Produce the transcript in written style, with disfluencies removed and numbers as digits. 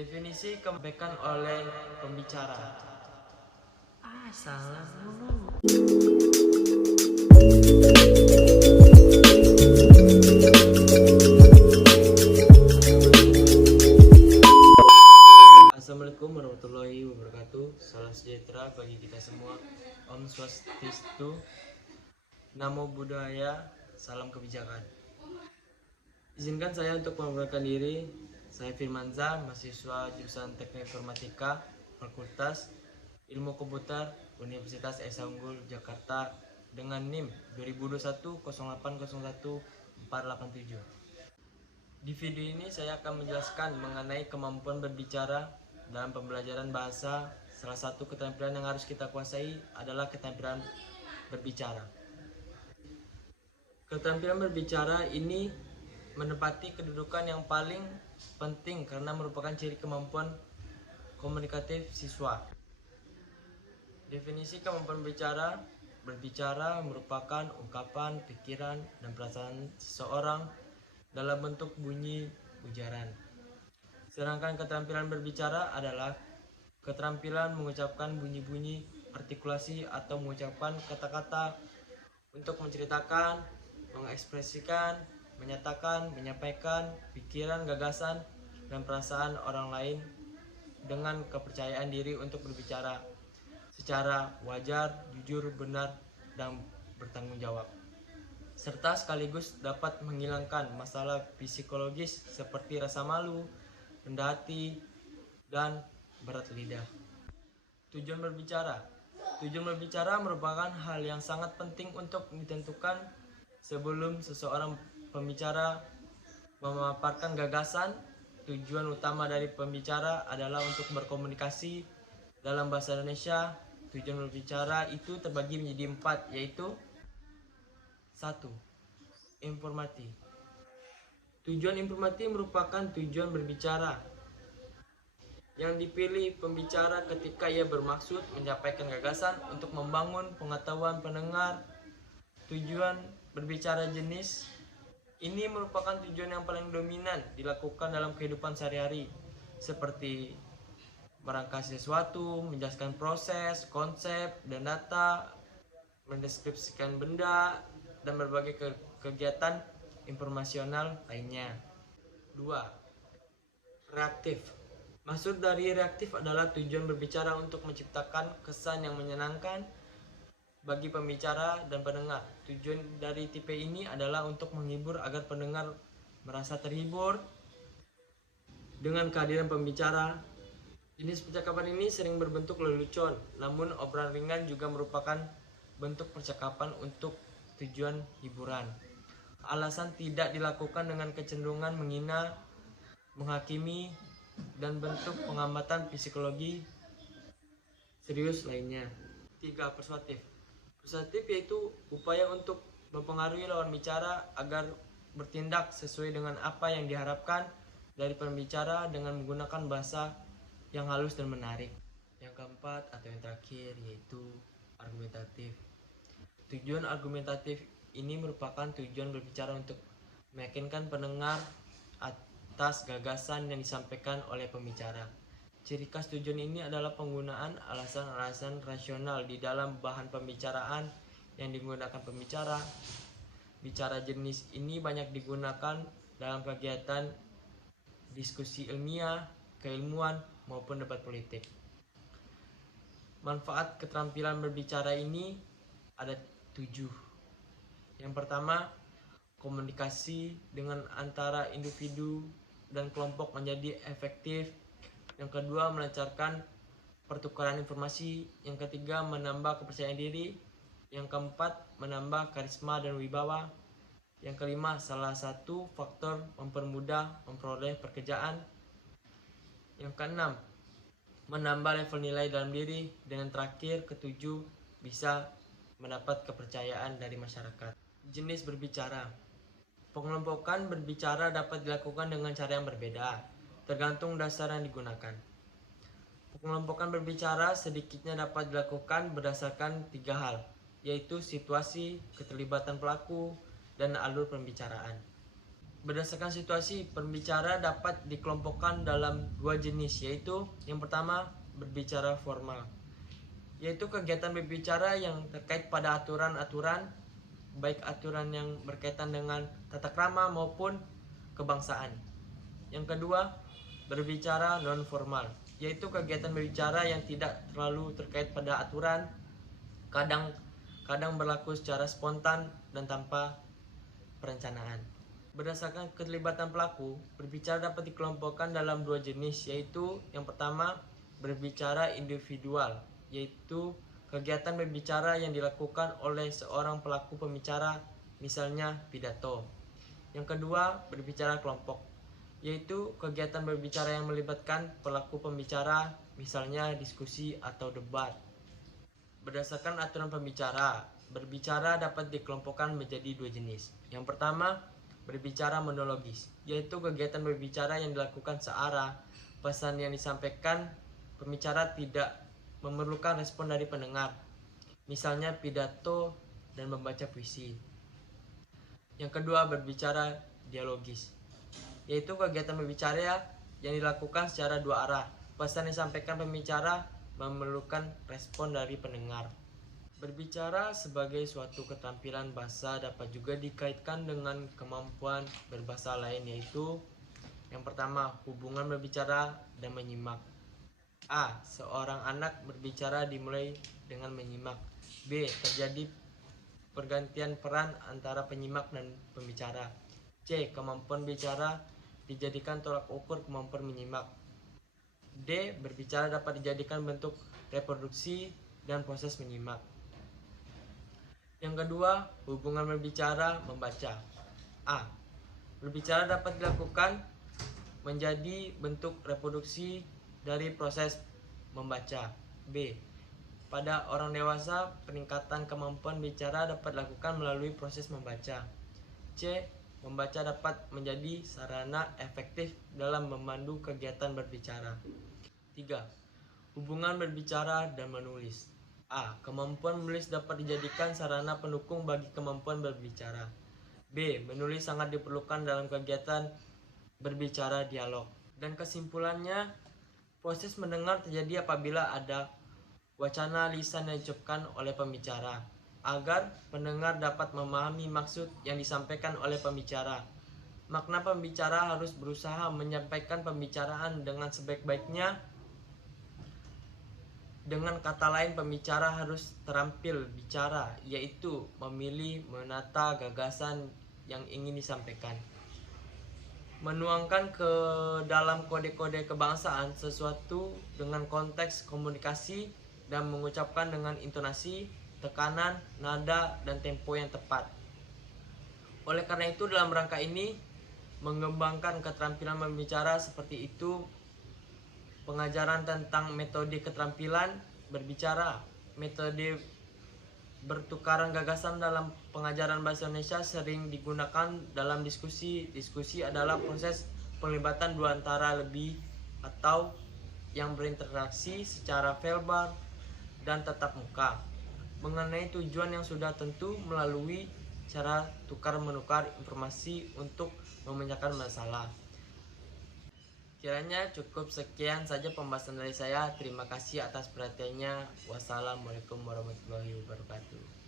Definisi kemerdekaan oleh pembicara. Salah dulu. Assalamualaikum warahmatullahi wabarakatuh. Salam sejahtera bagi kita semua. Om Swastiastu, Namo Buddhaya, salam kebijakan. Izinkan saya untuk memperkenalkan diri. Saya Firmanza, mahasiswa jurusan Teknik Informatika, Fakultas Ilmu Komputer, Universitas Esa Unggul, Jakarta, dengan NIM 2021-0801-487. Di video ini saya akan menjelaskan mengenai kemampuan berbicara dalam pembelajaran bahasa. Salah satu keterampilan yang harus kita kuasai adalah keterampilan berbicara. Keterampilan berbicara ini menempati kedudukan yang paling penting karena merupakan ciri kemampuan komunikatif siswa. Definisi kemampuan berbicara merupakan ungkapan, pikiran, dan perasaan seseorang dalam bentuk bunyi ujaran. Sedangkan keterampilan berbicara adalah keterampilan mengucapkan bunyi-bunyi, artikulasi, atau mengucapkan kata-kata untuk menceritakan, mengekspresikan, menyatakan, menyampaikan pikiran, gagasan, dan perasaan orang lain dengan kepercayaan diri untuk berbicara secara wajar, jujur, benar, dan bertanggung jawab, serta sekaligus dapat menghilangkan masalah psikologis seperti rasa malu, rendah hati, dan berat lidah. Tujuan berbicara merupakan hal yang sangat penting untuk ditentukan sebelum seseorang pembicara memaparkan gagasan. Tujuan utama dari pembicara adalah untuk berkomunikasi dalam bahasa Indonesia. Tujuan berbicara itu terbagi menjadi 4, yaitu 1. Informasi. Tujuan informasi merupakan tujuan berbicara yang dipilih pembicara ketika ia bermaksud menyampaikan gagasan untuk membangun pengetahuan pendengar. Tujuan berbicara jenis ini merupakan tujuan yang paling dominan dilakukan dalam kehidupan sehari-hari, seperti merangkai sesuatu, menjelaskan proses, konsep, dan data, mendeskripsikan benda, dan berbagai kegiatan informasional lainnya. 2. Reaktif. Maksud dari reaktif adalah tujuan berbicara untuk menciptakan kesan yang menyenangkan bagi pembicara dan pendengar. Tujuan dari tipe ini adalah untuk menghibur agar pendengar merasa terhibur dengan kehadiran pembicara. Jenis percakapan ini sering berbentuk lelucon, namun obrolan ringan juga merupakan bentuk percakapan untuk tujuan hiburan. Alasan tidak dilakukan dengan kecenderungan menghina, menghakimi, dan bentuk pengamatan psikologi serius lainnya. 3. Persuasif. Persuasif yaitu upaya untuk mempengaruhi lawan bicara agar bertindak sesuai dengan apa yang diharapkan dari pembicara dengan menggunakan bahasa yang halus dan menarik. Yang keempat atau yang terakhir yaitu argumentatif. Tujuan argumentatif ini merupakan tujuan berbicara untuk meyakinkan pendengar atas gagasan yang disampaikan oleh pembicara. Ciri khas tujuan ini adalah penggunaan alasan-alasan rasional di dalam bahan pembicaraan yang digunakan pembicara. Bicara jenis ini banyak digunakan dalam kegiatan diskusi ilmiah, keilmuan, maupun debat politik. Manfaat keterampilan berbicara ini ada 7. Yang pertama, komunikasi dengan antara individu dan kelompok menjadi efektif. Yang kedua, melancarkan pertukaran informasi. Yang ketiga, menambah kepercayaan diri. Yang keempat, menambah karisma dan wibawa. Yang kelima, salah satu faktor mempermudah memperoleh pekerjaan. Yang keenam, menambah level nilai dalam diri. Dan yang terakhir, ketujuh, bisa mendapat kepercayaan dari masyarakat. Jenis berbicara. Pengelompokan berbicara dapat dilakukan dengan cara yang berbeda, tergantung dasar yang digunakan. Pengelompokan berbicara sedikitnya dapat dilakukan berdasarkan 3 hal, yaitu situasi, keterlibatan pelaku, dan alur pembicaraan. Berdasarkan situasi, pembicara dapat dikelompokkan dalam dua jenis, yaitu yang pertama berbicara formal, yaitu kegiatan berbicara yang terkait pada aturan-aturan, baik aturan yang berkaitan dengan tata krama maupun kebangsaan. Yang kedua, berbicara non formal, yaitu kegiatan berbicara yang tidak terlalu terkait pada aturan, kadang berlaku secara spontan dan tanpa perencanaan. Berdasarkan keterlibatan pelaku, berbicara dapat dikelompokkan dalam dua jenis, yaitu yang pertama berbicara individual, yaitu kegiatan berbicara yang dilakukan oleh seorang pelaku pembicara, misalnya pidato. Yang kedua, berbicara kelompok, yaitu kegiatan berbicara yang melibatkan pelaku pembicara, misalnya diskusi atau debat. Berdasarkan aturan pembicara, berbicara dapat dikelompokkan menjadi dua jenis. Yang pertama, berbicara monologis, yaitu kegiatan berbicara yang dilakukan searah. Pesan yang disampaikan pembicara tidak memerlukan respon dari pendengar, misalnya pidato dan membaca puisi. Yang kedua, berbicara dialogis, yaitu kegiatan berbicara yang dilakukan secara dua arah. Pesan yang disampaikan pembicara memerlukan respon dari pendengar. Berbicara sebagai suatu keterampilan bahasa dapat juga dikaitkan dengan kemampuan berbahasa lain, yaitu yang pertama, hubungan berbicara dan menyimak. A. Seorang anak berbicara dimulai dengan menyimak. B. Terjadi pergantian peran antara penyimak dan pembicara. C. Kemampuan bicara dijadikan tolak ukur kemampuan menyimak. D. Berbicara dapat dijadikan bentuk reproduksi dan proses menyimak. Yang kedua, hubungan berbicara membaca. A. Berbicara dapat dilakukan menjadi bentuk reproduksi dari proses membaca. B. Pada orang dewasa, peningkatan kemampuan bicara dapat dilakukan melalui proses membaca. C. Membaca dapat menjadi sarana efektif dalam memandu kegiatan berbicara. 3. Hubungan berbicara dan menulis. A. Kemampuan menulis dapat dijadikan sarana pendukung bagi kemampuan berbicara. B. Menulis sangat diperlukan dalam kegiatan berbicara dialog. Dan kesimpulannya, proses mendengar terjadi apabila ada wacana lisan yang diucapkan oleh pembicara, agar pendengar dapat memahami maksud yang disampaikan oleh pembicara. Makna pembicara harus berusaha menyampaikan pembicaraan dengan sebaik-baiknya. Dengan kata lain, pembicara harus terampil bicara, yaitu memilih, menata gagasan yang ingin disampaikan, menuangkan ke dalam kode-kode kebangsaan sesuatu dengan konteks komunikasi, dan mengucapkan dengan intonasi, tekanan, nada, dan tempo yang tepat. Oleh karena itu, dalam rangka ini, mengembangkan keterampilan berbicara seperti itu, pengajaran tentang metode keterampilan berbicara, metode bertukaran gagasan dalam pengajaran bahasa Indonesia sering digunakan dalam diskusi. Diskusi adalah proses pelibatan dua antara lebih atau yang berinteraksi secara verbal dan tatap muka mengenai tujuan yang sudah tentu melalui cara tukar-menukar informasi untuk memecahkan masalah. Kiranya cukup sekian saja pembahasan dari saya. Terima kasih atas perhatiannya. Wassalamualaikum warahmatullahi wabarakatuh.